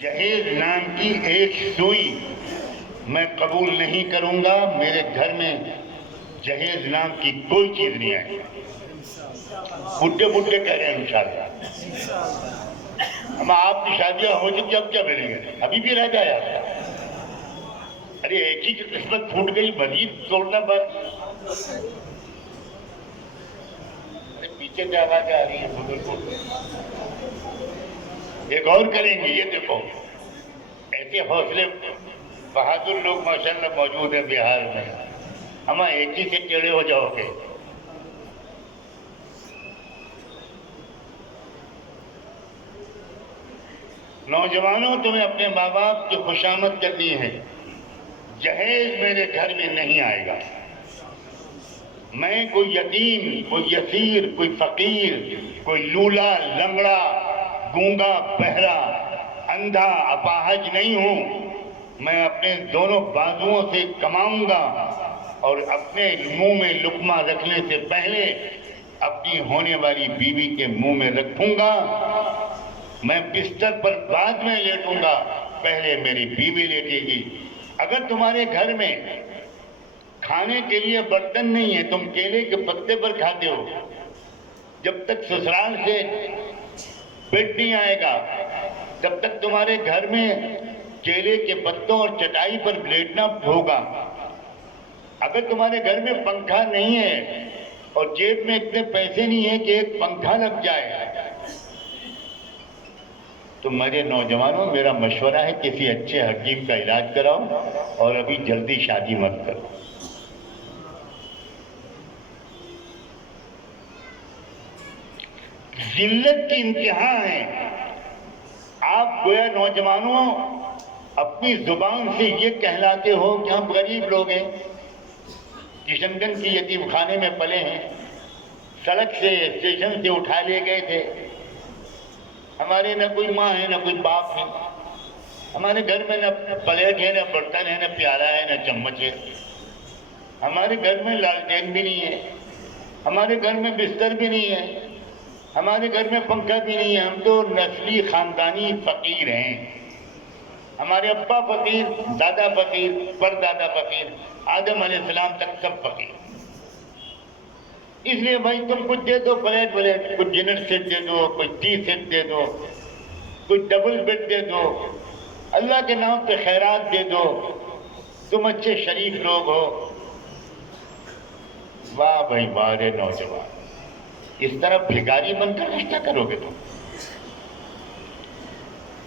جہیز نام کی ایک سوئی میں قبول نہیں کروں گا. میرے گھر میں جہیز نام کی کوئی چیز نہیں آئے. بڈھے بڈھے کہہ رہے ہیں انشاءاللہ. ہم آپ کی شادیاں ہو چکی، اب کیا ملیں گے؟ ابھی بھی رہ جایا. ارے ایک ہی کی قسمت پھوٹ گئی، مزید توڑنا بس. پیچھے سے آواز آ رہی ہے بزرگوں. ایک اور کریں گے. یہ دیکھو ایسے حوصلے بہادر لوگ ماشاءاللہ موجود ہیں بہار میں. ہم ایک ہی سے ٹیڑھے ہو جاؤ گے. نوجوانوں، تمہیں اپنے ماں باپ کی خوشامد کرنی ہے. جہیز میرے گھر میں نہیں آئے گا. میں کوئی یتیم، کوئی یسیر، کوئی فقیر، کوئی لولا، لنگڑا، گونگا، بہرا، اندھا، اپاہج نہیں ہوں. میں اپنے دونوں بازوؤں سے کماؤں گا اور اپنے منہ میں لقمہ رکھنے سے پہلے اپنی ہونے والی بیوی کے منہ میں رکھوں گا. میں بستر پر بعد میں لیٹوں گا، پہلے میری بیوی لیٹے گی. اگر تمہارے گھر میں کھانے کے لیے برتن نہیں ہے، تم کیلے کے پتے پر کھاتے ہو، جب تک سسرال سے بیڈ نہیں آئے گا تب تک تمہارے گھر میں کیلے کے پتوں اور چٹائی پر لیٹنا ہوگا. اگر تمہارے گھر میں پنکھا نہیں ہے اور جیب میں اتنے پیسے نہیں ہیں کہ ایک پنکھا لگ جائے، تو میرے نوجوانوں، میرا مشورہ ہے کسی اچھے حکیم کا علاج کراؤ اور ابھی جلدی شادی مت کرو. ذلت کی انتہا ہے. آپ گویا نوجوانوں اپنی زبان سے یہ کہلاتے ہو کہ ہم غریب لوگ ہیں، کشن گنج کی یتیم خانے میں پلے ہیں، سڑک سے اسٹیشن سے اٹھا لے گئے تھے. ہمارے نہ کوئی ماں ہے نہ کوئی باپ ہے. ہمارے گھر میں نہ پلیٹ ہے، نہ برتن ہے، نہ پیالہ ہے، نہ چمچ ہے. ہمارے گھر میں لالٹین بھی نہیں ہے. ہمارے گھر میں بستر بھی نہیں ہے. ہمارے گھر میں پنکھا بھی نہیں ہے. ہم تو نسلی خاندانی فقیر ہیں. ہمارے ابا فقیر، دادا فقیر، پردادا فقیر، آدم علیہ السلام تک سب فقیر. اس لیے بھائی تم کچھ دے دو، پلیٹ کچھ ڈنر سیٹ دے دو، کچھ ٹی سیٹ دے دو، کچھ ڈبل بیڈ دے دو، اللہ کے نام پہ خیرات دے دو. تم اچھے شریف لوگ ہو. واہ بھائی واہ رے نوجوان، اس طرح بھکاری بن کر رشتہ کرو گے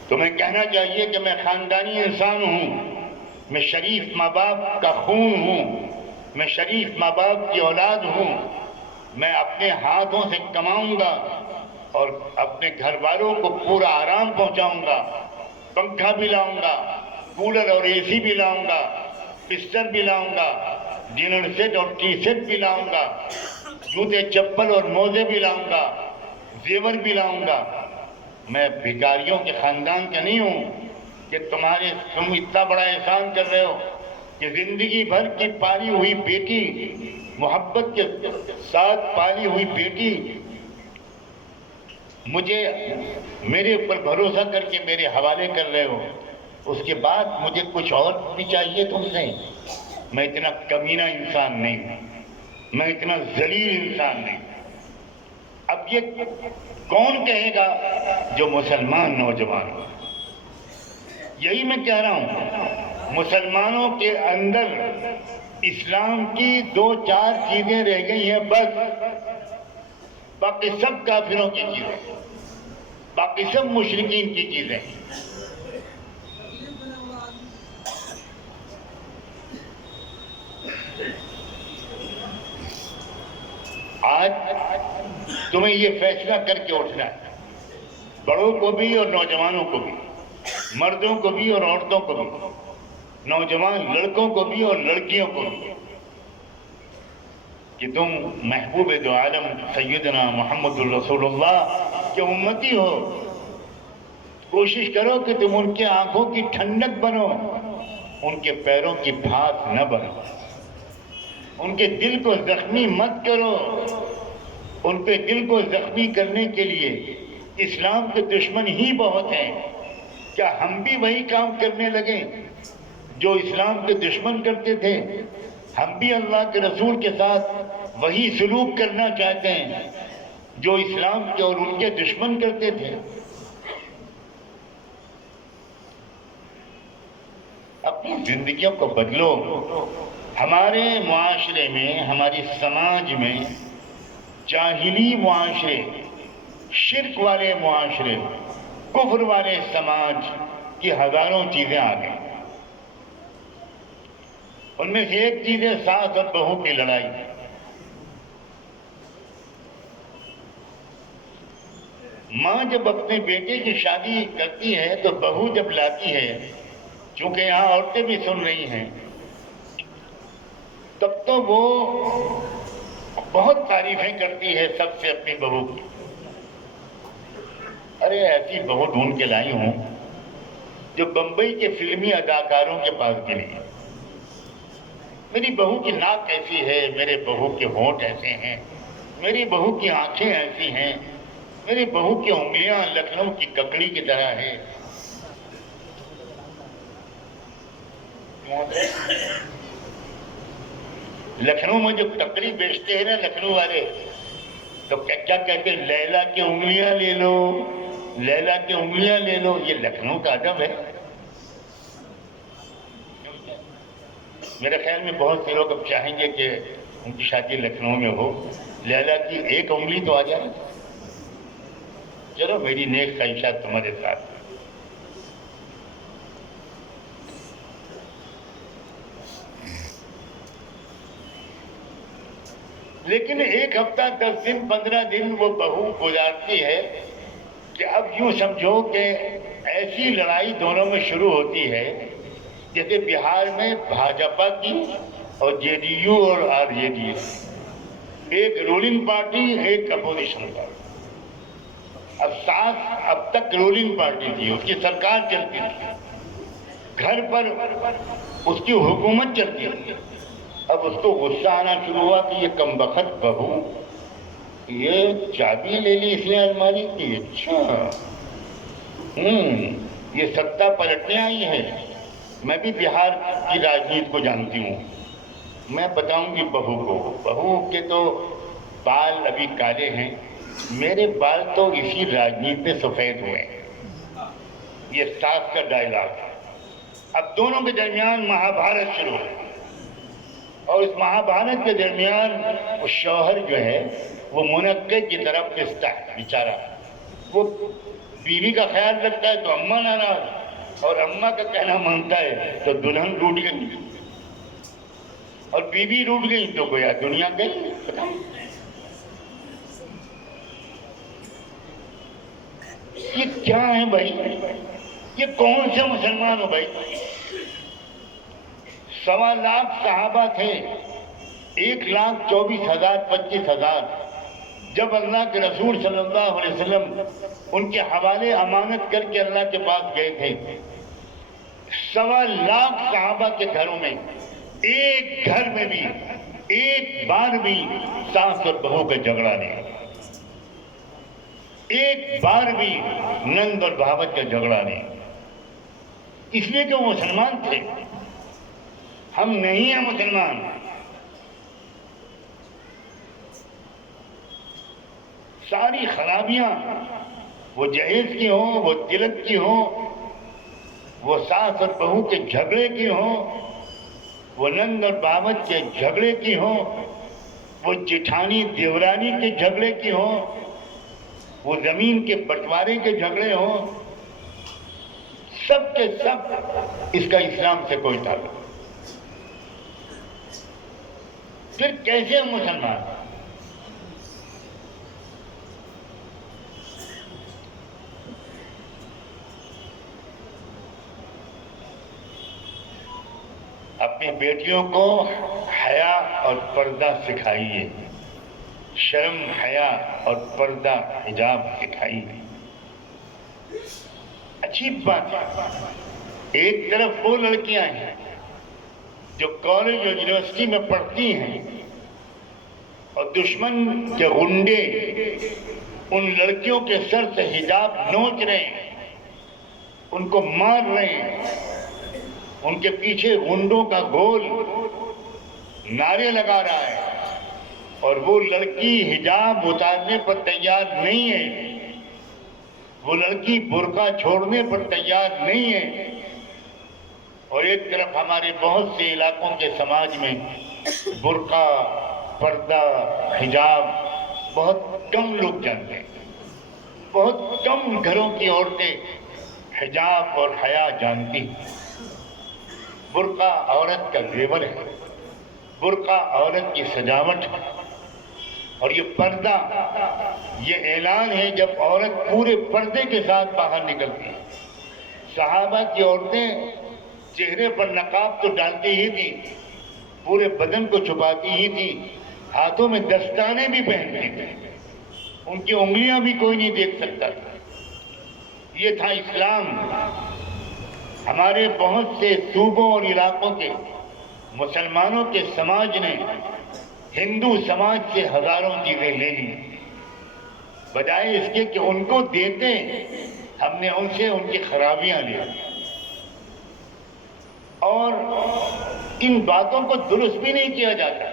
تمہیں کہنا چاہیے کہ میں خاندانی انسان ہوں، میں شریف ماں باپ کا خون ہوں، میں شریف ماں باپ کی اولاد ہوں. میں اپنے ہاتھوں سے کماؤں گا اور اپنے گھر والوں کو پورا آرام پہنچاؤں گا. پنکھا بھی لاؤں گا، کولر اور اے سی بھی لاؤں گا، بستر بھی لاؤں گا، ڈنر سیٹ اور ٹی سیٹ بھی لاؤں گا، جوتے چپل اور موزے بھی لاؤں گا، زیور بھی لاؤں گا. میں بھکاریوں کے خاندان کا نہیں ہوں کہ تم اتنا بڑا احسان کر رہے ہو کہ زندگی بھر کی پالی ہوئی بیٹی، محبت کے ساتھ پالی ہوئی بیٹی مجھے میرے اوپر بھروسہ کر کے میرے حوالے کر رہے ہو. اس کے بعد مجھے کچھ اور بھی چاہیے تم سے. میں اتنا کمینہ انسان نہیں ہوں، میں اتنا ذلیل انسان نہیں. اب یہ کون کہے گا جو مسلمان نوجوان ہو؟ یہی میں کہہ رہا ہوں، مسلمانوں کے اندر اسلام کی 2-4 چیزیں رہ گئی ہیں بس. باقی سب کافروں کی چیزیں، باقی سب مشرکین کی چیزیں. آج تمہیں یہ فیصلہ کر کے اٹھنا ہے، بڑوں کو بھی اور نوجوانوں کو بھی، مردوں کو بھی اور عورتوں کو بھی، نوجوان لڑکوں کو بھی اور لڑکیوں کو بھی، کہ تم محبوب دو عالم سیدنا محمد الرسول اللہ کے امتی ہو. کوشش کرو کہ تم ان کے آنکھوں کی ٹھنڈک بنو، ان کے پیروں کی بھاپ نہ بنو. ان کے دل کو زخمی مت کرو. ان کے دل کو زخمی کرنے کے لیے اسلام کے دشمن ہی بہت ہیں. کیا ہم بھی وہی کام کرنے لگے جو اسلام کے دشمن کرتے تھے؟ ہم بھی اللہ کے رسول کے ساتھ وہی سلوک کرنا چاہتے ہیں جو اسلام کے اور ان کے دشمن کرتے تھے؟ اپنی زندگیوں کو بدلو۔ ہمارے معاشرے میں، ہماری سماج میں جاہلی معاشرے، شرک والے معاشرے، کفر والے سماج کی ہزاروں چیزیں آ گئیں۔ ان میں سے ایک چیز ہے ساس اور بہو کی لڑائی۔ ماں جب اپنے بیٹے کی شادی کرتی ہے تو بہو جب لاتی ہے، چونکہ یہاں عورتیں بھی سن رہی ہیں، تب تو وہ بہت تعریفیں کرتی ہے سب سے اپنی بہو کی۔ ارے ایسی بہو ڈھونڈ کے لائی ہوں جو بمبئی کے فلمی اداکاروں کے پاس بھی نہیں ہے۔ میری بہو کی ناک ایسی ہے، میرے بہو کے ہونٹ ایسے ہیں، میری بہو کی آنکھیں ایسی ہیں، میری بہو کی انگلیاں لکھنؤ کی ککڑی کی طرح ہے۔ لکھنؤ میں جو ککڑی بیچتے ہیں نا لکھنؤ والے، تو کیا کہتے ہیں؟ لیلا کی انگلیاں لے لو، لیلا کی انگلیاں لے لو۔ یہ لکھنؤ کا ادب ہے۔ میرے خیال میں بہت سے لوگ اب چاہیں گے کہ ان کی شادی لکھنؤ میں ہو، لیلا کی ایک انگلی تو آ جائے۔ چلو میری نیک خواہشات تمہارے ساتھ۔ لیکن ایک ہفتہ 10 دن 15 دن وہ بہو گزارتی ہے کہ اب یوں سمجھو کہ ایسی لڑائی دونوں میں شروع ہوتی ہے جیسے بہار میں بھاجپا کی اور جے ڈی یو اور آر جے ڈی، ایک رولنگ پارٹی ایک اپوزیشن پارٹی۔ اب تک رولنگ پارٹی تھی، اس کی سرکار چلتی تھی، گھر پر اس کی حکومت چلتی تھی۔ اب اس کو غصہ آنا شروع ہوا کہ یہ کمبخت بہو، یہ چابی لے لی اس نے الماری کی، اچھا یہ ستا پلٹنے آئی ہے۔ میں بھی بہار کی راجنیتی کو جانتی ہوں، میں بتاؤں گی بہو کو۔ بہو کے تو بال ابھی کالے ہیں، میرے بال تو اسی راجنیتی میں سفید ہوئے ہیں۔ یہ ساس کا ڈائلاگ۔ اب دونوں کے درمیان مہابھارت شروع ہے، اور اس مہابھارت کے درمیان وہ شوہر جو ہے وہ منقد کی طرف پستا ہے بیچارہ۔ وہ بیوی کا خیال رکھتا ہے تو اماں ناراض، اور اماں کا کہنا مانتا ہے تو دلہن روٹ گئی، اور بیوی روٹ گئی تو گویا دنیا گئی۔ یہ کیا ہے بھائی؟ یہ کون سے مسلمان ہو بھائی؟ 1.25 لاکھ صحابہ تھے، 1,24,000 25,000 جب اللہ کے رسول صلی اللہ علیہ وسلم ان کے حوالے امانت کر کے اللہ کے پاس گئے تھے، 1.25 لاکھ صحابہ کے گھروں میں ایک گھر میں بھی ایک بار بھی ساس اور بہو کا جھگڑا نہیں، ایک بار بھی نند اور بھاوت کا جھگڑا نہیں، اس لیے کہ وہ مسلمان تھے۔ ہم نہیں ہیں مسلمان۔ ساری خرابیاں وہ جہیز کی ہوں، وہ تلک کی ہوں، وہ ساس اور بہو کے جھگڑے کی ہوں، وہ نند اور بھاوت کے جھگڑے کی ہوں، وہ جٹھانی دیورانی کے جھگڑے کی ہوں، وہ زمین کے بٹوارے کے جھگڑے ہوں، سب کے سب اس کا اسلام سے کوئی تعلق۔ پھر کیسے ہم مسلمان؟ اپنی بیٹیوں کو حیا اور پردہ سکھائیے، شرم، حیا اور پردہ حجاب سکھائیے۔ اچھی بات ہے۔ ایک طرف وہ لڑکیاں ہیں جو کالج اور یونیورسٹی میں پڑھتی ہیں اور دشمن کے غنڈے ان لڑکیوں کے سر سے حجاب نوچ رہے ہیں، ان کو مار رہے ہیں، ان کے پیچھے غنڈوں کا گول نعرے لگا رہا ہے، اور وہ لڑکی حجاب اتارنے پر تیار نہیں ہے، وہ لڑکی برقع چھوڑنے پر تیار نہیں ہے، اور ایک طرف ہمارے بہت سے علاقوں کے سماج میں برقع، پردہ، حجاب بہت کم لوگ جانتے ہیں، بہت کم گھروں کی عورتیں حجاب اور حیا جانتی ہیں۔ برقع عورت کا زیور ہے، برقع عورت کی سجاوٹ ہے، اور یہ پردہ یہ اعلان ہے جب عورت پورے پردے کے ساتھ باہر نکلتی ہے۔ صحابہ کی عورتیں چہرے پر نقاب تو ڈالتی ہی تھی، پورے بدن کو چھپاتی ہی تھی، ہاتھوں میں دستانے بھی پہنتی تھی، ان کی انگلیاں بھی کوئی نہیں دیکھ سکتا تھا۔ یہ تھا اسلام۔ ہمارے بہت سے صوبوں اور علاقوں کے مسلمانوں کے سماج نے ہندو سماج سے ہزاروں چیزیں لے لی، بجائے اس کے کہ ان کو دیتے ہم نے ان سے ان کی خرابیاں لے لی، اور ان باتوں کو درست بھی نہیں کیا جاتا،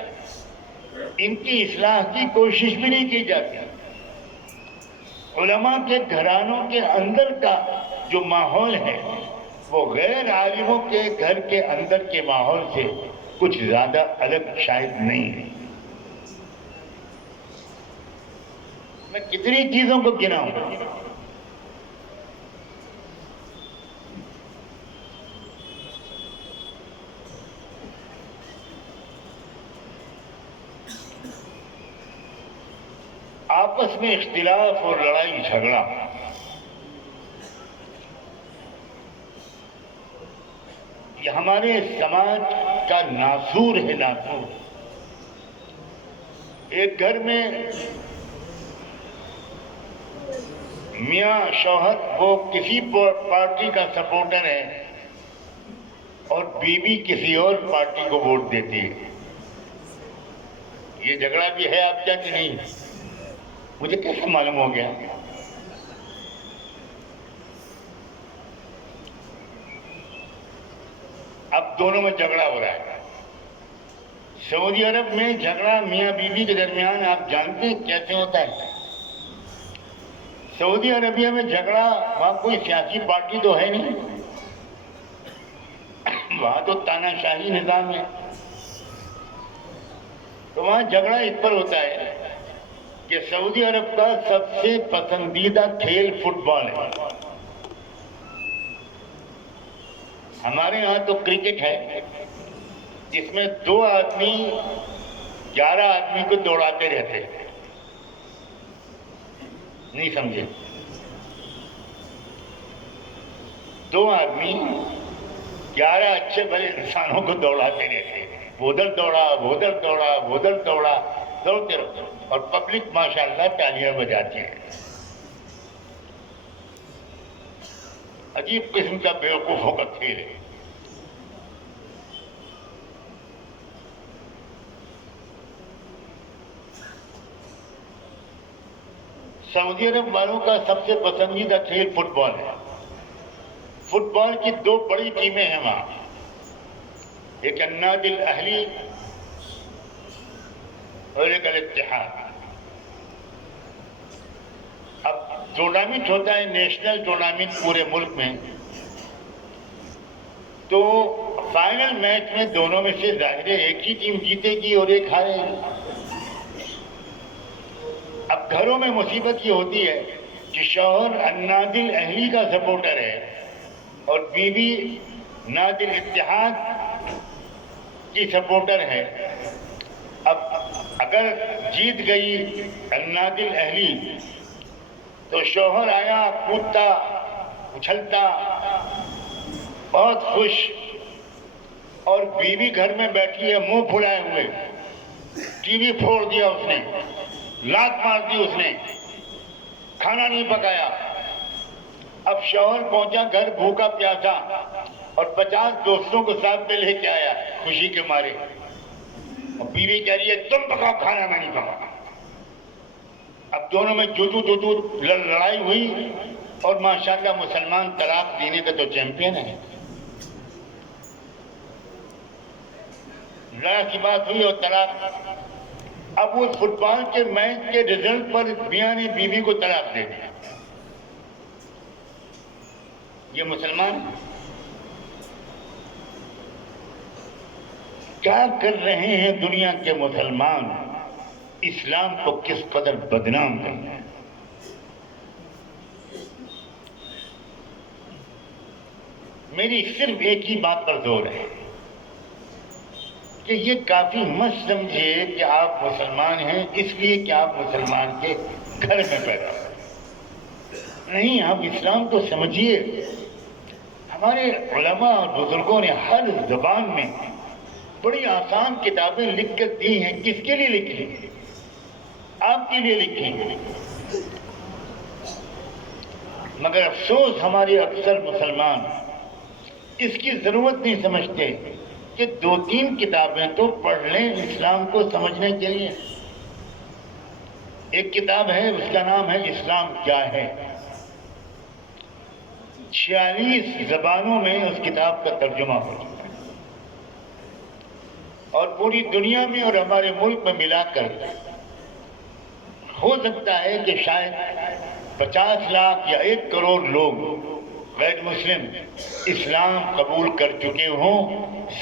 ان کی اصلاح کی کوشش بھی نہیں کی جاتی۔ علماء کے گھرانوں کے اندر کا جو ماحول ہے وہ غیر عالموں کے گھر کے اندر کے ماحول سے کچھ زیادہ الگ شاید نہیں ہے۔ میں کتنی چیزوں کو گناؤں، آپس میں اختلاف اور لڑائی جھگڑا یہ ہمارے سماج کا ناسور ہے، ناسور۔ ایک گھر میں میاں شوہر وہ کسی پارٹی کا سپورٹر ہے اور بیوی کسی اور پارٹی کو ووٹ دیتی ہے، یہ جھگڑا بھی ہے آپ کیا کہ نہیں؟ مجھے کیسے معلوم ہو گیا؟ اب دونوں میں جھگڑا ہو رہا ہے۔ سعودی عرب میں جھگڑا میاں بیوی کے درمیان آپ جانتے ہیں کیسے ہوتا ہے؟ سعودی عربیہ میں جھگڑا، وہاں کوئی سیاسی پارٹی تو ہے نہیں، وہاں تو تاناشاہی نظام ہے، تو وہاں جھگڑا اس پر ہوتا ہے کہ سعودی عرب کا سب سے پسندیدہ کھیل فٹ بال ہے، ہمارے ہاں تو کرکٹ ہے، جس میں 2 آدمی 11 آدمی کو دوڑاتے رہتے ہیں، نہیں سمجھے؟ 2 آدمی 11 اچھے بڑے انسانوں کو دوڑاتے رہتے ہیں، وہ ادھر دوڑا، وہ ادھر دوڑا، وہ ادھر دوڑا، دوڑتے رہتے، اور پبلک ماشاءاللہ تالیاں بجاتی ہے۔ عجیب قسم کا بیوقوفوں کا کھیل ہے۔ سعودی عرب والوں کا سب سے پسندیدہ کھیل فٹ بال ہے۔ فٹ بال کی 2 بڑی ٹیمیں ہیں وہاں، ایک النادی الاہلی اور ایک الاتحاد۔ اب ٹورنامنٹ ہوتا ہے، نیشنل ٹورنامنٹ پورے ملک میں، تو فائنل میچ میں دونوں میں سے ظاہر ہے ایک ہی ٹیم جیتے گی اور ایک ہارے گی۔ اب گھروں میں مصیبت یہ ہوتی ہے کہ شوہر النادی الاہلی کا سپورٹر ہے اور بیوی نادی الاتحاد کی سپورٹر ہے۔ اب اگر جیت گئی النادی الاہلی تو شوہر آیا کودتا اچھلتا بہت خوش، اور بیوی گھر میں بیٹھی ہے منہ پھلائے ہوئے، ٹی وی پھوڑ دیا اس نے، لات مار دی اس نے، کھانا نہیں پکایا۔ اب شوہر پہنچا گھر بھوکا پیاسا اور 50 دوستوں کو ساتھ میں لے کے آیا خوشی کے مارے، اور بیوی کہہ رہی ہے تم پکاؤ کھانا، میں نہیں پکاؤں۔ اب دونوں میں لڑائی ہوئی، اور ماشاءاللہ مسلمان طلاق دینے کا تو چیمپئن ہے. ذرا کی بات ہوئی اور طلاق. اب وہ فٹ بال کے میچ کے رزلٹ پر میاں نے بیوی کو طلاق دے دیا. یہ مسلمان کیا کر رہے ہیں؟ دنیا کے مسلمان اسلام کو کس قدر بدنام کر رہے ہیں. میری صرف ایک ہی بات پر زور ہے کہ یہ کافی مت سمجھے کہ آپ مسلمان ہیں اس لیے کہ آپ مسلمان کے گھر میں پیدا ہوئے. نہیں، آپ اسلام کو سمجھیے. ہمارے علماء اور بزرگوں نے ہر زبان میں بڑی آسان کتابیں لکھ کر دی ہیں. کس کے لیے لکھی؟ آپ کے لیے لکھی. مگر افسوس ہمارے اکثر مسلمان اس کی ضرورت نہیں سمجھتے کہ 2-3 کتابیں تو پڑھ لیں اسلام کو سمجھنے کے لیے. ایک کتاب ہے، اس کا نام ہے اسلام کیا ہے. 46 زبانوں میں اس کتاب کا ترجمہ ہو چکا ہے اور پوری دنیا میں اور ہمارے ملک میں ملا کر ہو سکتا ہے کہ شاید 50 لاکھ یا 1 کروڑ لوگ غیر مسلم اسلام قبول کر چکے ہوں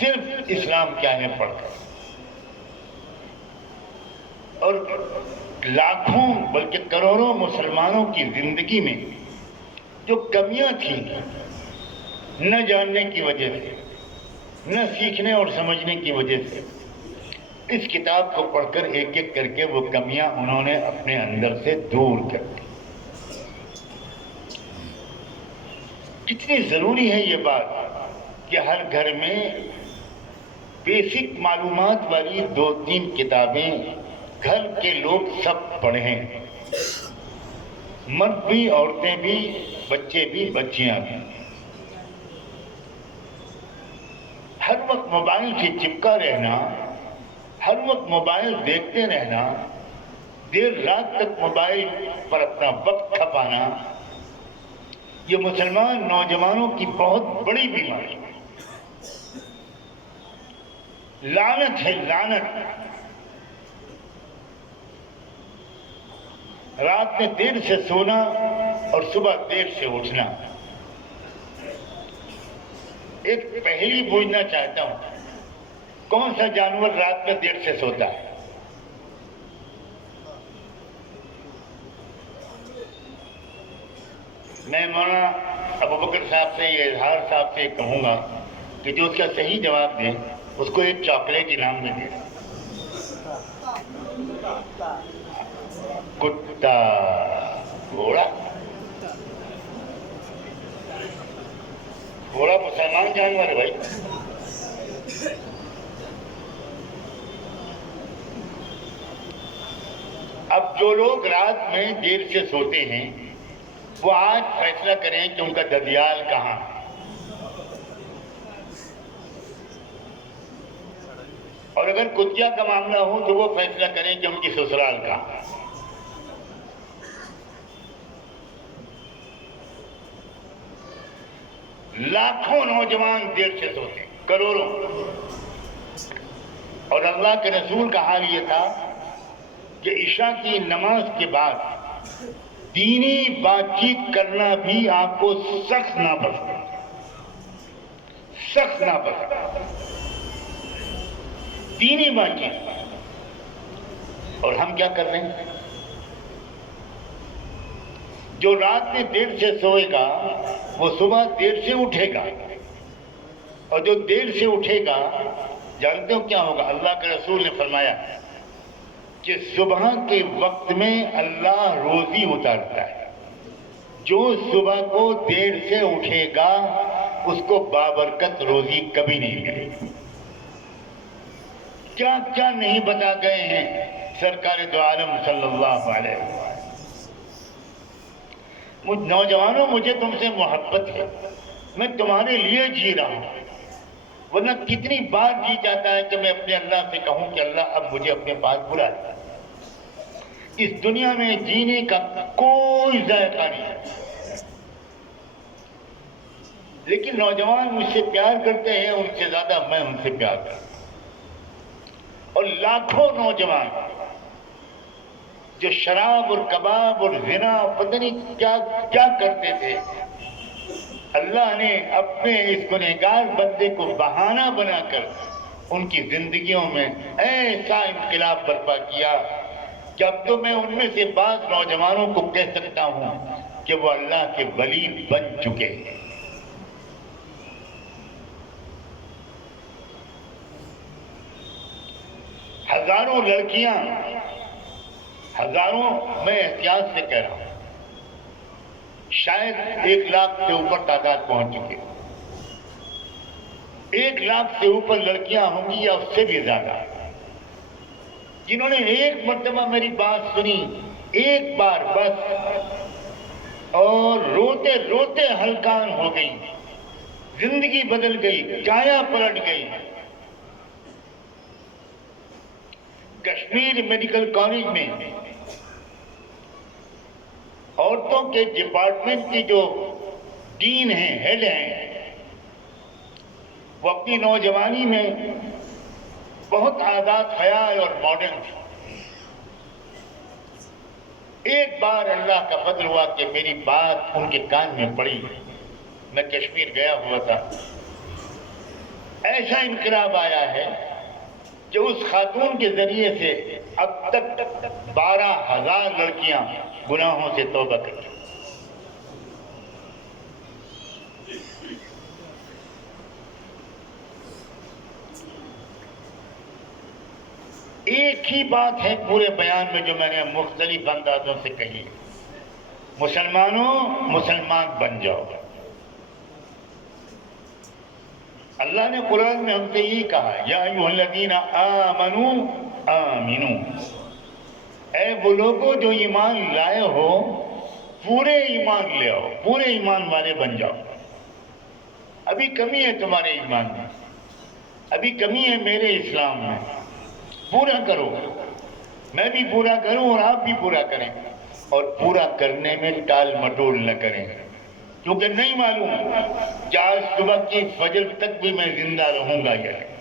صرف اسلام کیا ہے پڑھ کر. اور لاکھوں بلکہ کروڑوں مسلمانوں کی زندگی میں جو کمیاں تھیں نہ جاننے کی وجہ سے، نہ سیکھنے اور سمجھنے کی وجہ سے، اس کتاب کو پڑھ کر ایک ایک کر کے وہ کمیاں انہوں نے اپنے اندر سے دور کر دی. کتنی ضروری ہے یہ بات کہ ہر گھر میں بیسک معلومات والی 2-3 کتابیں گھر کے لوگ سب پڑھیں. مرد بھی، عورتیں بھی، بچے بھی، بچیاں بھی. ہر وقت موبائل سے چپکا رہنا، ہر وقت موبائل دیکھتے رہنا، دیر رات تک موبائل پر اپنا وقت کھپانا، یہ مسلمان نوجوانوں کی بہت بڑی بیماری ہے. لعنت ہے، لعنت. رات میں دیر سے سونا اور صبح دیر سے اٹھنا. ایک پہلی پوچھنا چاہتا ہوں، کون سا جانور رات میں دیر سے سوتا ہے؟ میں مولانا ابوبکر صاحب سے یا اظہار صاحب سے کہوں گا کہ جو اس کا صحیح جواب دے اس کو ایک چاکلیٹ انعام میں دے. کتا، گھوڑا. گھوڑا مسلمان جانور ہے بھائی. اب جو لوگ رات میں دیر سے سوتے ہیں وہ آج فیصلہ کریں کہ ان کا ددیال کہاں ہے. اور اگر کتیا کا معاملہ ہو تو وہ فیصلہ کریں کہ ان کی سسرال کہاں ہے. لاکھوں نوجوان دیر سے سوتے ہیں، کروڑوں. اور اللہ کے رسول کا حال یہ تھا کہ عشاء کی نماز کے بعد دینی بات چیت کرنا بھی آپ کو سخت ناپسند، سخت ناپسند. دینی بات چیت. اور ہم کیا کر رہے ہیں؟ جو رات میں دیر سے سوئے گا وہ صبح دیر سے اٹھے گا، اور جو دیر سے اٹھے گا جانتے ہو کیا ہوگا؟ اللہ کے رسول نے فرمایا کہ صبح کے وقت میں اللہ روزی اتارتا ہے. جو صبح کو دیر سے اٹھے گا اس کو بابرکت روزی کبھی نہیں ملے گی. کیا کیا نہیں بتا گئے ہیں سرکار دو عالم صلی اللہ علیہ وسلم. نوجوانوں، مجھے تم سے محبت ہے، میں تمہارے لیے جی رہا ہوں. ورنہ کتنی بار جی جاتا ہے کہ میں اپنے اللہ سے کہوں کہ اللہ اب مجھے اپنے پاس بلا لے. اس دنیا میں جینے کا کوئی ذائقہ نہیں ہے. لیکن نوجوان مجھ سے پیار کرتے ہیں، ان سے زیادہ میں ان سے پیار کرتا ہوں۔ اور لاکھوں نوجوان جو شراب اور کباب اور زنا پتہ نہیں کیا کیا کرتے تھے، اللہ نے اپنے اس گنہگار بندے کو بہانہ بنا کر ان کی زندگیوں میں ایسا انقلاب برپا کیا کہ اب تو میں ان میں سے بعض نوجوانوں کو کہہ سکتا ہوں کہ وہ اللہ کے ولی بن چکے ہیں۔ ہزاروں لڑکیاں، ہزاروں، میں احتیاط سے کہہ رہا ہوں، شاید 1 لاکھ سے اوپر تعداد پہنچ چکے، 1 لاکھ سے اوپر لڑکیاں ہوں گی یا اس سے بھی زیادہ، جنہوں نے ایک مرتبہ میری بات سنی، ایک بار بس، اور روتے روتے ہلکان ہو گئی، زندگی بدل گئی، کایا پلٹ گئی۔ کشمیر میڈیکل کالج میں عورتوں کے ڈپارٹمنٹ کی جو ڈین ہیں، ہیڈ ہیں، وہ اپنی نوجوانی میں بہت آزاد خیال اور ماڈرن تھی۔ ایک بار اللہ کا فضل ہوا کہ میری بات ان کے کان میں پڑی، میں کشمیر گیا ہوا تھا، ایسا انقلاب آیا ہے کہ اس خاتون کے ذریعے سے اب تک 12,000 لڑکیاں گناہوں سے توبہ کر چکی۔ ایک ہی بات ہے پورے بیان میں جو میں نے مختلف اندازوں سے کہی، مسلمانوں مسلمان بن جاؤ۔ اللہ نے قرآن میں ہم سے یہی کہا، یا ایھا الذین آمنوا آمنو، اے وہ لوگوں جو ایمان لائے ہو پورے ایمان لے آؤ، پورے ایمان والے بن جاؤ۔ ابھی کمی ہے تمہارے ایمان میں، ابھی کمی ہے میرے اسلام میں، پورا کرو، میں بھی پورا کروں اور آپ بھی پورا کریں، اور پورا کرنے میں ٹال مٹول نہ کریں، کیونکہ نہیں معلوم کہ آج صبح کی فجر تک بھی میں زندہ رہوں گا یا نہیں،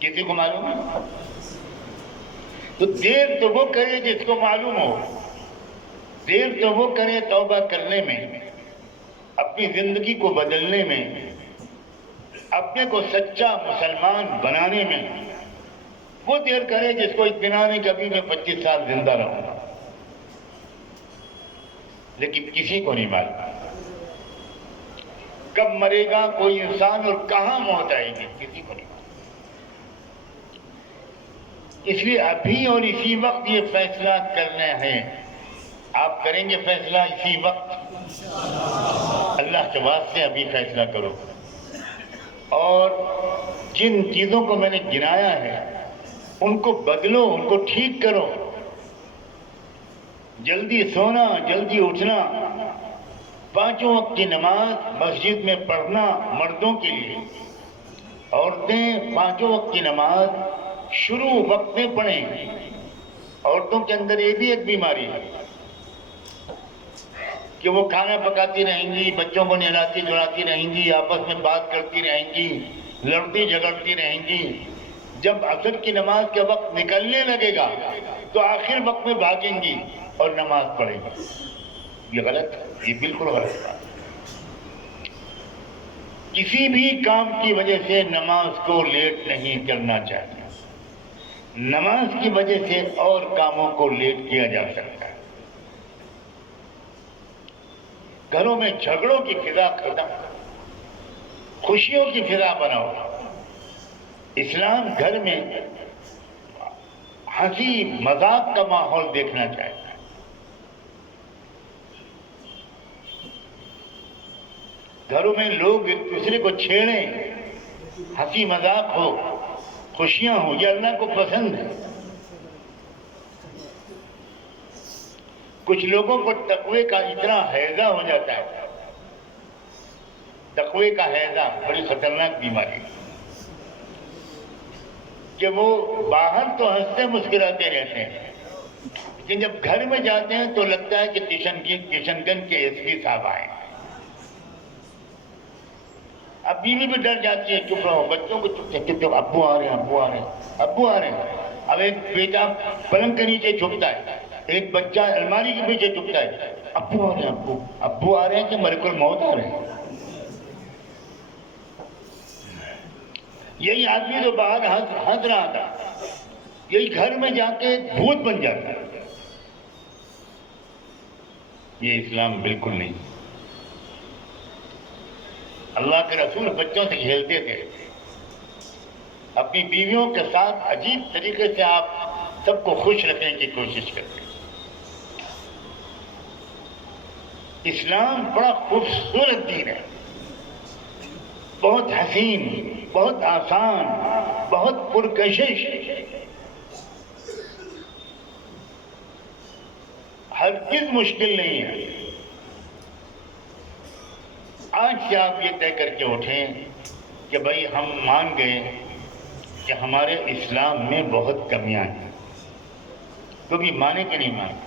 کسی کو معلوم ہے؟ تو دیر تو وہ کرے جس کو معلوم ہو، دیر تو وہ کرے توبہ کرنے میں، اپنی زندگی کو بدلنے میں، اپنے کو سچا مسلمان بنانے میں، وہ دیر کرے جس کو اطمینان ہے کہ ابھی میں 25 سال زندہ رہوں گا، لیکن کسی کو نہیں معلوم کب مرے گا کوئی انسان اور کہاں موت آئے گی، کسی کو نہیں معلوم۔ اس لیے ابھی اور اسی وقت یہ فیصلہ کرنا ہے۔ آپ کریں گے فیصلہ اسی وقت؟ اللہ کے واسطے ابھی فیصلہ کرو، اور جن چیزوں کو میں نے گنایا ہے ان کو بدلو، ان کو ٹھیک کرو۔ جلدی سونا، جلدی اٹھنا، 5 وقت کی نماز مسجد میں پڑھنا مردوں کے لیے، عورتیں 5 وقت کی نماز شروع وقت میں پڑھیں۔ عورتوں کے اندر یہ بھی ایک بیماری ہے کہ وہ کھانا پکاتی رہیں گی، بچوں کو نہلاتی دھلاتی رہیں گی، آپس میں بات کرتی رہیں گی، لڑتی جھگڑتی رہیں گی۔ جب عصر کی نماز کا وقت نکلنے لگے گا تو آخر وقت میں بھاگیں گی اور نماز پڑھیں گی۔ یہ غلط ہے، یہ بالکل غلط ہے۔ کسی بھی کام کی وجہ سے نماز کو لیٹ نہیں کرنا چاہیے۔ نماز کی وجہ سے اور کاموں کو لیٹ کیا جا سکتا ہے۔ گھروں میں جھگڑوں کی فضا ختم کرو، خوشیوں کی فضا بناؤ۔ اسلام گھر میں ہنسی مذاق کا ماحول دیکھنا چاہتا ہے۔ گھروں میں لوگ ایک دوسرے کو چھیڑیں، ہنسی مذاق ہو، خوشیاں ہوں، یہ اللہ کو پسند ہے۔ کچھ لوگوں کو تقوی کا اتنا ہیضہ ہو جاتا ہے، تقوی کا ہیضہ بڑی خطرناک بیماری ہے، کہ وہ باہر تو ہنستے مسکراتے رہتے ہیں، لیکن جب گھر میں جاتے ہیں تو لگتا ہے کہ کشن گنج کے ایس پی صاحب آئے۔ اب بیوی بھی ڈر جاتی ہے، چپ رہو، بچوں کو چپ ابو آ رہے ہیں، ابو آ رہے ہیں، ابو آ رہے ہیں۔ اب ایک بیٹا پلنگ کے نیچے چھپتا ہے، ایک بچہ الماری کے پیچھے چھپتا ہے، ابو آ رہے ہیں، ابو ابو آ رہے ہیں کہ ملک الموت آ رہے ہیں۔ یہی آدمی تو باہر ہنس رہا تھا، یہی گھر میں جا کے بھوت بن جاتا ہے۔ یہ اسلام بالکل نہیں۔ اللہ کے رسول بچوں سے کھیلتے تھے، اپنی بیویوں کے ساتھ عجیب طریقے سے آپ سب کو خوش رکھنے کی کوشش کرتے ہیں۔ اسلام بڑا خوبصورت دین ہے، بہت حسین، بہت آسان، بہت پرکشش، ہرگز مشکل نہیں ہے۔ آج سے آپ یہ طے کر کے اٹھیں کہ بھائی ہم مان گئے کہ ہمارے اسلام میں بہت کمیاں ہیں، کبھی مانے کہ نہیں مانے۔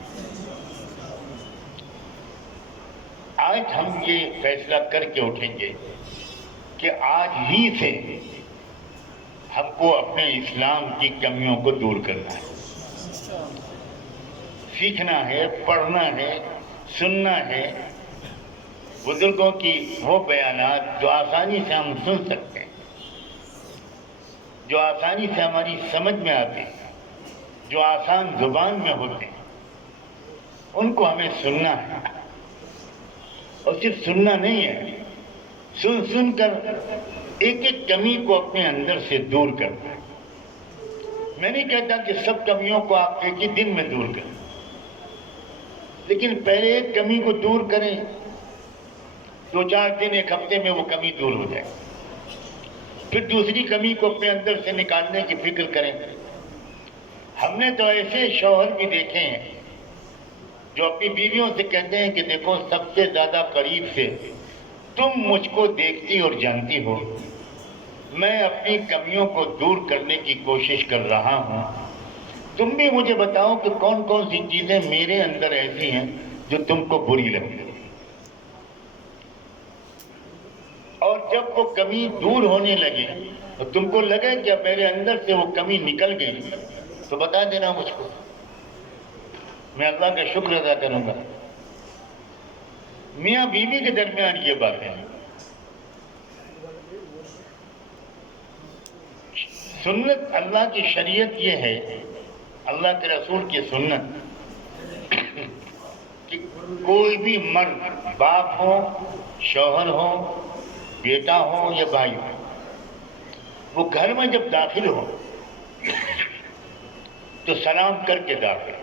آج ہم یہ فیصلہ کر کے اٹھیں گے کہ آج ہی سے ہم کو اپنے اسلام کی کمیوں کو دور کرنا ہے، سیکھنا ہے، پڑھنا ہے، سننا ہے بزرگوں کی وہ بیانات جو آسانی سے ہم سن سکتے ہیں، جو آسانی سے ہماری سمجھ میں آتے ہیں، جو آسان زبان میں ہوتے ہیں، ان کو ہمیں سننا ہے۔ اور صرف سننا نہیں ہے، سن سن کر ایک ایک کمی کو اپنے اندر سے دور کرنا ہے۔ میں نہیں کہتا کہ سب کمیوں کو آپ ایک ہی دن میں دور کریں، لیکن پہلے ایک کمی کو دور کریں، 2-4 دن، ایک ہفتے میں وہ کمی دور ہو جائے، پھر دوسری کمی کو اپنے اندر سے نکالنے کی فکر کریں۔ ہم نے تو ایسے شوہر بھی دیکھے ہیں جو اپنی بیویوں سے کہتے ہیں کہ دیکھو سب سے زیادہ قریب سے تم مجھ کو دیکھتی اور جانتی ہو، میں اپنی کمیوں کو دور کرنے کی کوشش کر رہا ہوں، تم بھی مجھے بتاؤ کہ کون کون سی چیزیں میرے اندر ایسی ہیں جو تم کو بری لگتی ہیں۔ اور جب وہ کمی دور ہونے لگے تو تم کو لگے کہ اب میرے اندر سے وہ کمی نکل گئی تو بتا دینا مجھ کو، میں اللہ کا شکر ادا کروں گا۔ میاں بیوی کے درمیان یہ باتیں ہیں۔ سنت اللہ کی شریعت یہ ہے، اللہ کے رسول کی سنت، کہ کوئی بھی مرد، باپ ہو، شوہر ہو، بیٹا ہو یا بھائی ہو، وہ گھر میں جب داخل ہو تو سلام کر کے داخل۔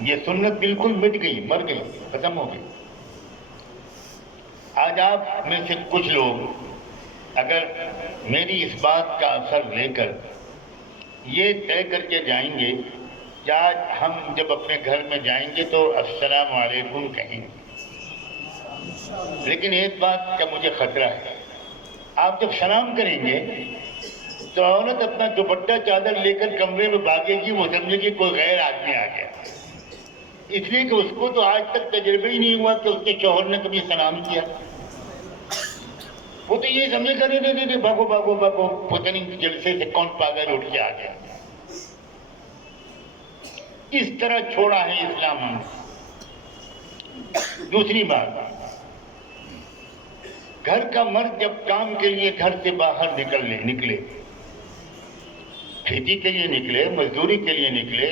یہ سنت بالکل مٹ گئی، مر گئی، ختم ہو گئی۔ آج آپ میں سے کچھ لوگ اگر میری اس بات کا اثر لے کر یہ طے کر کے جائیں گے کہ آج ہم جب اپنے گھر میں جائیں گے تو السلام علیکم کہیں گے، لیکن ایک بات کا مجھے خطرہ ہے، آپ جب سلام کریں گے تو عورت اپنا دوپٹہ چادر لے کر کمرے میں بھاگے گی، وہ سمجھے گی کوئی غیر آدمی آ گیا، اس لیے کہ اس کو تو آج تک تجربہ ہی نہیں ہوا کہ اس کے شوہر نے کبھی سلام کیا۔ وہ تو یہ سمجھے گا نہیں بھاگو بھاگو بھاگو، پتہ نہیں جلسے سے کون پاگل اٹھ کے آ گیا۔ اس طرح چھوڑا ہے اسلام ہم۔ دوسری بات، گھر کا مرد جب کام کے لیے گھر سے باہر نکلے، کھیتی کے لیے نکلے، مزدوری کے لیے نکلے،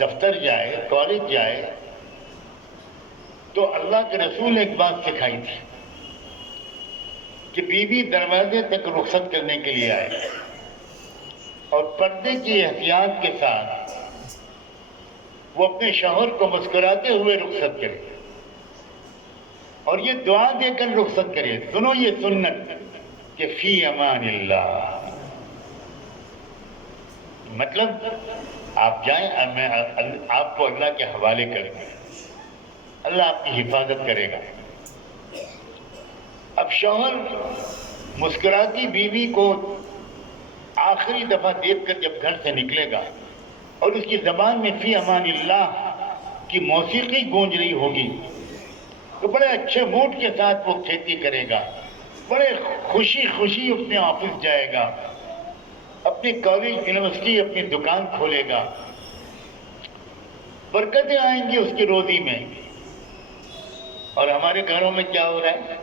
دفتر جائے، کالج جائے، تو اللہ کے رسول نے ایک بات سکھائی تھی کہ بیوی دروازے تک رخصت کرنے کے لیے آئے اور پردے کی احتیاط کے ساتھ وہ اپنے شوہر کو مسکراتے ہوئے رخصت کرے اور یہ دعا دے کر رخصت کرے۔ سنو یہ سنت کہ فی امان اللہ، مطلب آپ جائیں اور میں آپ کو اللہ کے حوالے کریں گے، اللہ آپ کی حفاظت کرے گا۔ اب شوہر مسکراتی بیوی کو آخری دفعہ دیکھ کر جب گھر سے نکلے گا اور اس کی زبان میں فی امان اللہ کی موسیقی گونج رہی ہوگی تو بڑے اچھے موڈ کے ساتھ وہ کھیتی کرے گا، بڑے خوشی خوشی اپنے آفس جائے گا، اپنی کالج یونیورسٹی اپنی دکان کھولے گا، برکتیں آئیں گی اس کی روزی میں۔ اور ہمارے گھروں میں کیا ہو رہا ہے؟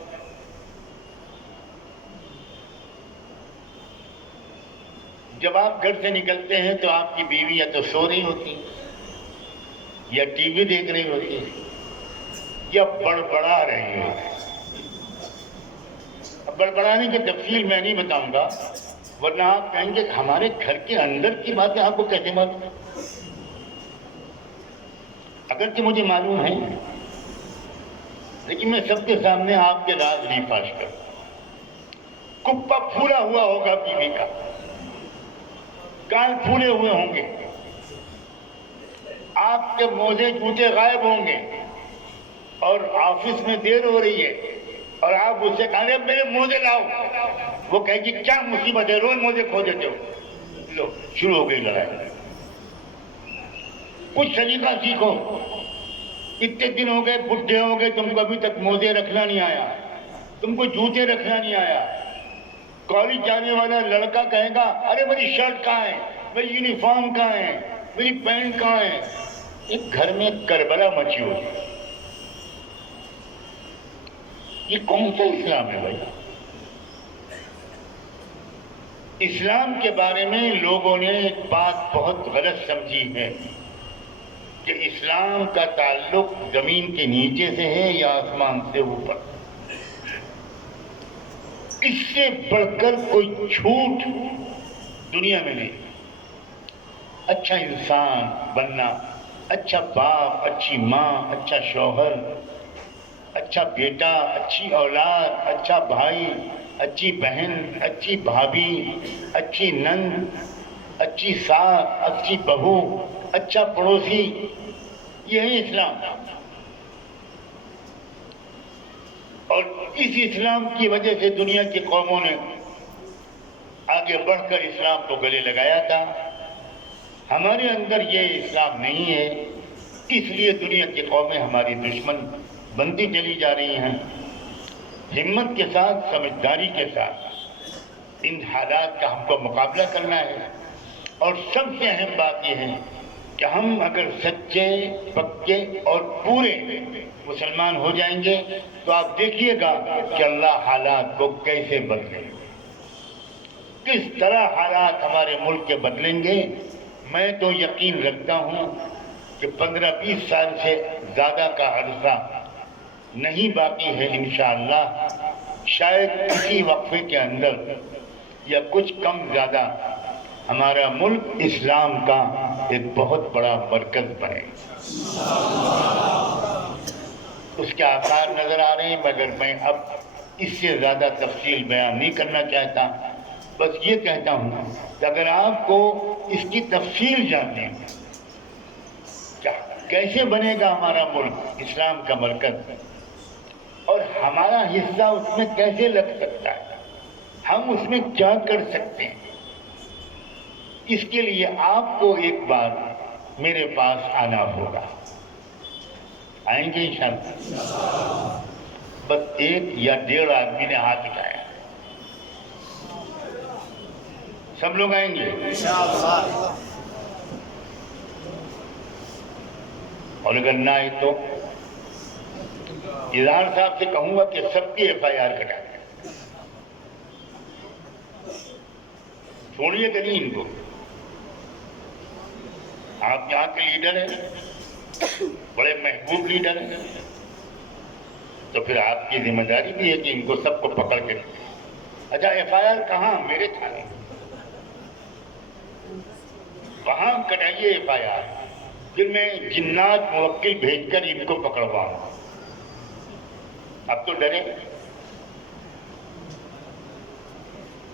جب آپ گھر سے نکلتے ہیں تو آپ کی بیوی یا تو سو رہی ہوتی یا ٹی وی دیکھ رہی ہوتی یا بڑبڑا رہی ہوتی۔ اب بڑبڑانے کی تفصیل میں نہیں بتاؤں گا، ورنہ آپ کہیں گے کہ ہمارے گھر کے اندر کی باتیں آپ کو کیسے معلوم؟ اگرچہ مجھے معلوم ہے، لیکن میں سب کے سامنے آپ کے راز نہیں فاش کرتا۔ کپا پھولا ہوا ہوگا بیوی کا، کان پھولے ہوئے ہوں گے، آپ کے موزے جوتے غائب ہوں گے، اور آفس میں دیر ہو رہی ہے اور آپ اس سے کہہ رہے میرے موزے لاؤ، وہ کہے گی کیا مصیبت ہے، روز موزے کھو دیتے ہو۔ لو، شروع ہو گئی لڑائی۔ کچھ طریقہ سیکھو۔ اتنے دن ہو گئے، بڈھے ہو گئے، تم کو ابھی تک موزے رکھنا نہیں آیا، تم کو جوتے رکھنا نہیں آیا۔ کالج جانے والا لڑکا کہے گا ارے میری شرٹ کہاں ہے، میری یونیفارم کہاں ہے، میری پینٹ کہاں ہے۔ ایک گھر میں کربلا مچی ہوئی۔ یہ کون سا اسلام ہے بھائی؟ اسلام کے بارے میں لوگوں نے ایک بات بہت غلط سمجھی ہے کہ اسلام کا تعلق زمین کے نیچے سے ہے یا آسمان سے اوپر۔ اس سے بڑھ کر کوئی جھوٹ دنیا میں نہیں۔ اچھا انسان بننا، اچھا باپ، اچھی ماں، اچھا شوہر، اچھا بیٹا، اچھی اولاد، اچھا بھائی، اچھی بہن، اچھی بھابھی، اچھی نند، اچھی ساس، اچھی بہو، اچھا پڑوسی، یہ ہے اسلام۔ اور اس اسلام کی وجہ سے دنیا کی قوموں نے آگے بڑھ کر اسلام کو گلے لگایا تھا۔ ہمارے اندر یہ اسلام نہیں ہے، اس لیے دنیا کی قومیں ہماری دشمن بنتی چلی جا رہی ہیں۔ ہمت کے ساتھ، سمجھداری کے ساتھ ان حالات کا ہم کو مقابلہ کرنا ہے۔ اور سب سے اہم بات یہ ہے کہ ہم اگر سچے، پکے اور پورے مسلمان ہو جائیں گے تو آپ دیکھیے گا کہ اللہ حالات کو کیسے بدلے گا، کس طرح حالات ہمارے ملک کے بدلیں گے۔ میں تو یقین رکھتا ہوں کہ 15-20 سال سے زیادہ کا عرصہ نہیں باقی ہے انشاءاللہ، شاید اسی وقفے کے اندر یا کچھ کم زیادہ ہمارا ملک اسلام کا ایک بہت بڑا مرکز بنے۔ اس کے آثار نظر آ رہے ہیں، مگر میں اب اس سے زیادہ تفصیل بیان نہیں کرنا چاہتا۔ بس یہ کہتا ہوں کہ اگر آپ کو اس کی تفصیل جاننی ہے، کیسے بنے گا ہمارا ملک اسلام کا مرکز، اور ہمارا حصہ اس میں کیسے لگ سکتا ہے، ہم اس میں کیا کر سکتے ہیں، اس کے لیے آپ کو ایک بار میرے پاس آنا ہوگا۔ آئیں گے انشاءاللہ؟ بس 1 یا 1.5 آدمی نے ہاتھ اٹھایا، سب لوگ آئیں گے اور اگر نہ آئے تو اظہار صاحب سے کہوں گا کہ سب کی FIR کٹا دیں، چھوڑیے کہ نہیں ان کو۔ آپ یہاں کے لیڈر ہیں، بڑے محبوب لیڈر ہیں، تو پھر آپ کی ذمہ داری بھی ہے کہ ان کو سب کو پکڑ کے رکھیں۔ اچھا FIR کہاں؟ میرے تھانے۔ وہاں کٹائیے FIR، پھر میں جنات موکل بھیج کر ان کو پکڑواؤں۔ اب تو ڈرے؟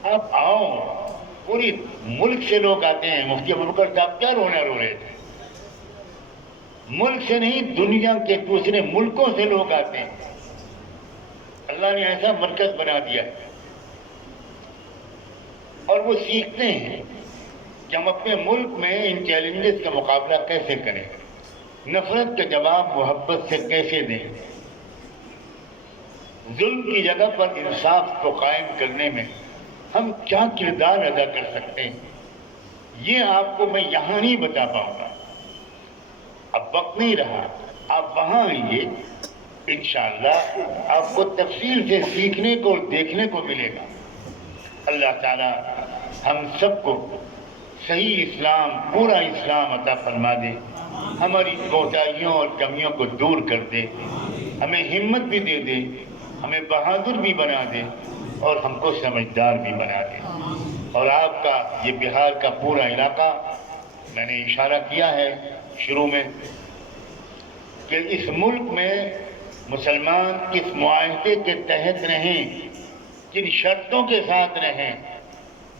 آپ آؤ، پوری ملک سے لوگ آتے ہیں۔ مفتی ابوبکر صاحب کیا رونا رو رہے تھے؟ ملک سے نہیں، دنیا کے دوسرے ملکوں سے لوگ آتے ہیں۔ اللہ نے ایسا مرکز بنا دیا ہے، اور وہ سیکھتے ہیں کہ ہم اپنے ملک میں ان چیلنجز کا مقابلہ کیسے کریں، نفرت کا جواب محبت سے کیسے دیں، ظلم کی جگہ پر انصاف کو قائم کرنے میں ہم کیا کردار ادا کر سکتے ہیں، یہ آپ کو میں یہاں نہیں بتا پاؤں گا، اب وقت نہیں رہا، آپ وہاں آئیے، انشاءاللہ آپ کو تفصیل سے سیکھنے کو اور دیکھنے کو ملے گا۔ اللہ تعالی ہم سب کو صحیح اسلام، پورا اسلام عطا فرما دے، ہماری کوتاہیوں اور کمیوں کو دور کر دے، ہمیں ہمت بھی دے دے، ہمیں بہادر بھی بنا دے اور ہم کو سمجھدار بھی بنا دے۔ اور آپ کا یہ بہار کا پورا علاقہ، میں نے اشارہ کیا ہے شروع میں کہ اس ملک میں مسلمان کس معاہدے کے تحت رہیں، کن شرطوں کے ساتھ رہیں،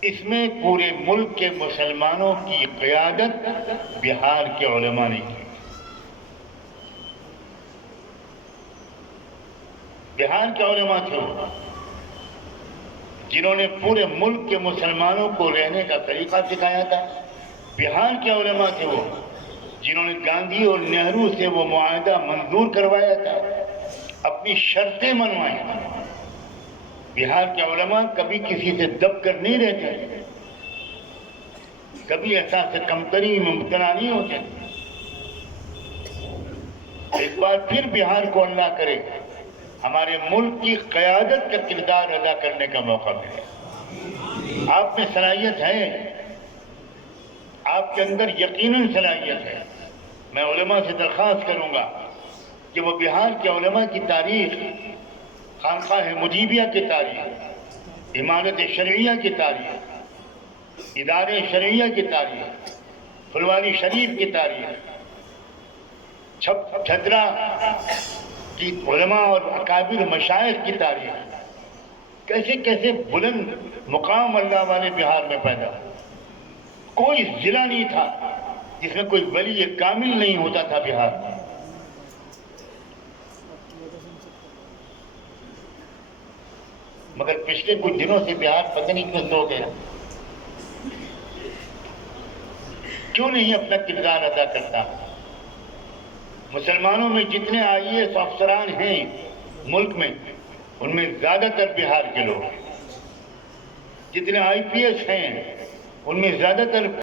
اس میں پورے ملک کے مسلمانوں کی قیادت بہار کے علماء نے کی۔ بہار کے علماء تھے وہ، جنہوں نے پورے ملک کے مسلمانوں کو رہنے کا طریقہ سکھایا تھا۔ بہار کے علماء تھے وہ، جنہوں نے گاندھی اور نہرو سے وہ معاہدہ منظور کروایا تھا، اپنی شرطیں منوائیں۔ بہار کے علماء کبھی کسی سے دب کر نہیں رہتے، کبھی احساس کمتری میں مبتلا نہیں ہوتے۔ ایک بار پھر بہار کو اللہ کرے ہمارے ملک کی قیادت کا کردار ادا کرنے کا موقع ملے۔ آپ میں صلاحیت ہے، آپ کے اندر یقیناً صلاحیت ہے۔ میں علماء سے درخواست کروں گا کہ وہ بہار کے علماء کی تاریخ، خانقاہ مجیبیہ کی تاریخ، امارت شرعیہ کی تاریخ، ادارے شرعیہ کی تاریخ، پھلواری شریف کی تاریخ، چھترا کی علماء اور اکابر مشائخ کی تاریخ، کیسے کیسے بلند مقام اللہ والے بہار میں پیدا۔ کوئی ضلع نہیں تھا جس میں کوئی ولی کامل نہیں ہوتا تھا بہار میں۔ مگر پچھلے کچھ دنوں سے بہار پتہ نہیں کیوں سو گیا، کیوں نہیں اپنا کردار ادا کرتا۔ مسلمانوں میں جتنے IAS افسران ہیں ملک میں، ان میں زیادہ تر بہار کے لوگ ہیں، جتنے IPS ہیں ان میں زیادہ تر